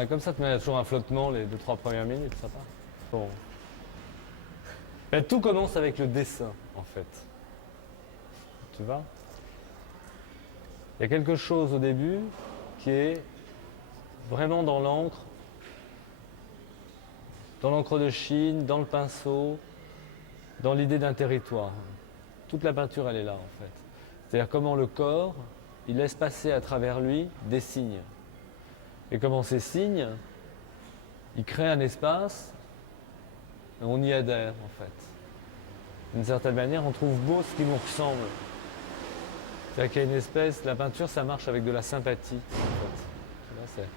Et comme ça, tu mets toujours un flottement les 2-3 premières minutes, ça part. Bon. Ben, tout commence avec le dessin, en fait. Tu vois? Il y a quelque chose au début qui est vraiment dans l'encre de Chine, dans le pinceau, dans l'idée d'un territoire. Toute la peinture, elle est là, en fait. C'est-à-dire comment le corps, il laisse passer à travers lui des signes. Et comment ces signes, ils créent un espace, et on y adhère, en fait. D'une certaine manière, on trouve beau ce qui nous ressemble. C'est-à-dire qu'il y a une espèce, la peinture, ça marche avec de la sympathie, en fait.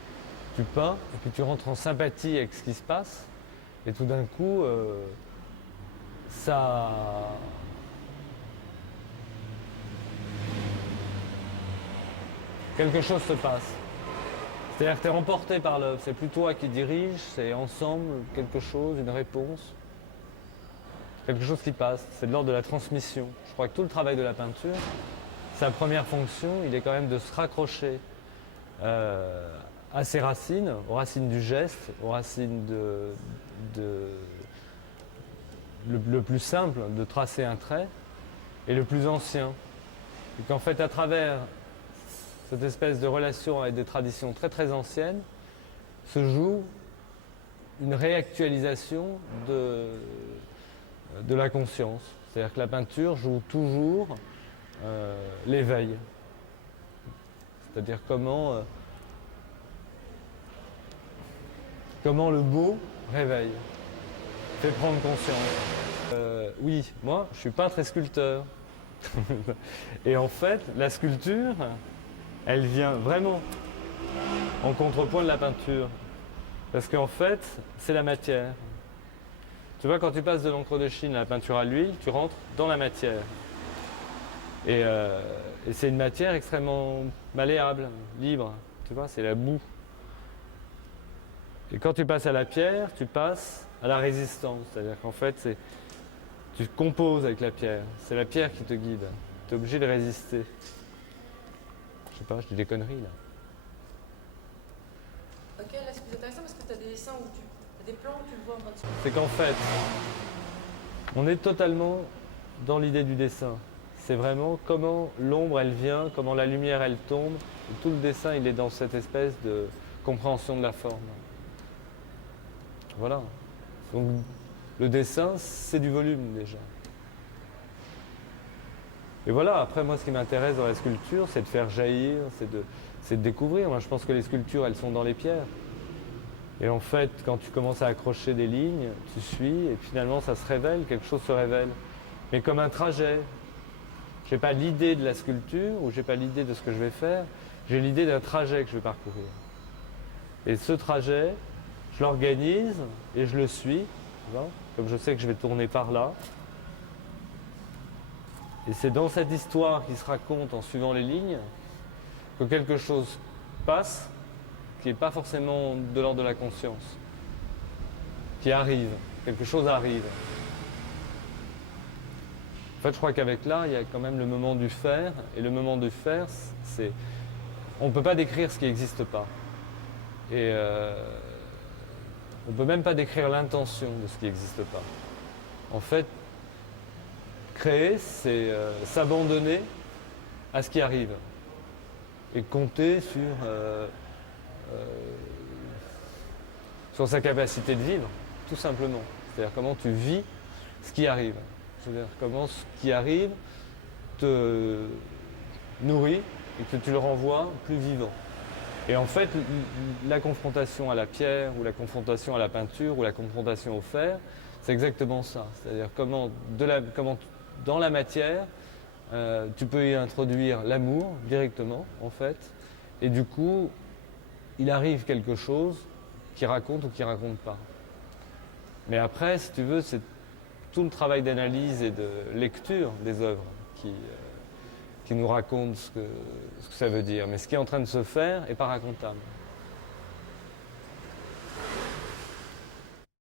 Tu peins, et puis tu rentres en sympathie avec ce qui se passe, et tout d'un coup, ça... quelque chose se passe. C'est-à-dire que tu es emporté par l'œuvre, c'est plus toi qui dirige, c'est ensemble quelque chose, une réponse, quelque chose qui passe, c'est de l'ordre de la transmission. Je crois que tout le travail de la peinture, sa première fonction, il est quand même de se raccrocher à ses racines, aux racines du geste, aux racines le plus simple, de tracer un trait, et le plus ancien. Et qu'en fait, à travers cette espèce de relation avec des traditions très très anciennes, se joue une réactualisation de la conscience. C'est-à-dire que la peinture joue toujours l'éveil. C'est-à-dire comment le beau réveille, fait prendre conscience. Oui, moi, je suis peintre et sculpteur. Et en fait, la sculpture, elle vient vraiment en contrepoint de la peinture. Parce qu'en fait, c'est la matière. Tu vois, quand tu passes de l'encre de Chine à la peinture à l'huile, tu rentres dans la matière. Et c'est une matière extrêmement malléable, libre. Tu vois, c'est la boue. Et quand tu passes à la pierre, tu passes à la résistance. C'est-à-dire qu'en fait, tu composes avec la pierre. C'est la pierre qui te guide. Tu es obligé de résister. Je sais pas, je dis des conneries là. Ok, là c'est plus intéressant parce que tu as des dessins où tu as des plans où tu le vois en train de se... C'est qu'en fait, on est totalement dans l'idée du dessin. C'est vraiment comment l'ombre elle vient, comment la lumière elle tombe. Et tout le dessin il est dans cette espèce de compréhension de la forme. Voilà. Donc le dessin c'est du volume déjà. Et voilà, après moi ce qui m'intéresse dans la sculpture c'est de faire jaillir, c'est de découvrir. Moi je pense que les sculptures elles sont dans les pierres. Et en fait quand tu commences à accrocher des lignes, tu suis et finalement ça se révèle, quelque chose se révèle. Mais comme un trajet. Je n'ai pas l'idée de la sculpture ou je n'ai pas l'idée de ce que je vais faire, j'ai l'idée d'un trajet que je vais parcourir. Et ce trajet, je l'organise et je le suis, comme je sais que je vais tourner par là. Et c'est dans cette histoire qui se raconte en suivant les lignes que quelque chose passe qui n'est pas forcément de l'ordre de la conscience, qui arrive, quelque chose arrive. En fait, je crois qu'avec l'art, il y a quand même le moment du faire, et le moment du faire, c'est... On ne peut pas décrire ce qui n'existe pas. Et on ne peut même pas décrire l'intention de ce qui n'existe pas. En fait, créer, c'est s'abandonner à ce qui arrive. Et compter sur sa capacité de vivre, tout simplement. C'est-à-dire comment tu vis ce qui arrive. C'est-à-dire comment ce qui arrive te nourrit et que tu le renvoies plus vivant. Et en fait, la confrontation à la pierre, ou la confrontation à la peinture, ou la confrontation au fer, c'est exactement ça. C'est-à-dire comment dans la matière, tu peux y introduire l'amour directement, en fait, et du coup, il arrive quelque chose qui raconte ou qui raconte pas. Mais après, si tu veux, c'est tout le travail d'analyse et de lecture des œuvres qui nous raconte ce que ça veut dire. Mais ce qui est en train de se faire n'est pas racontable.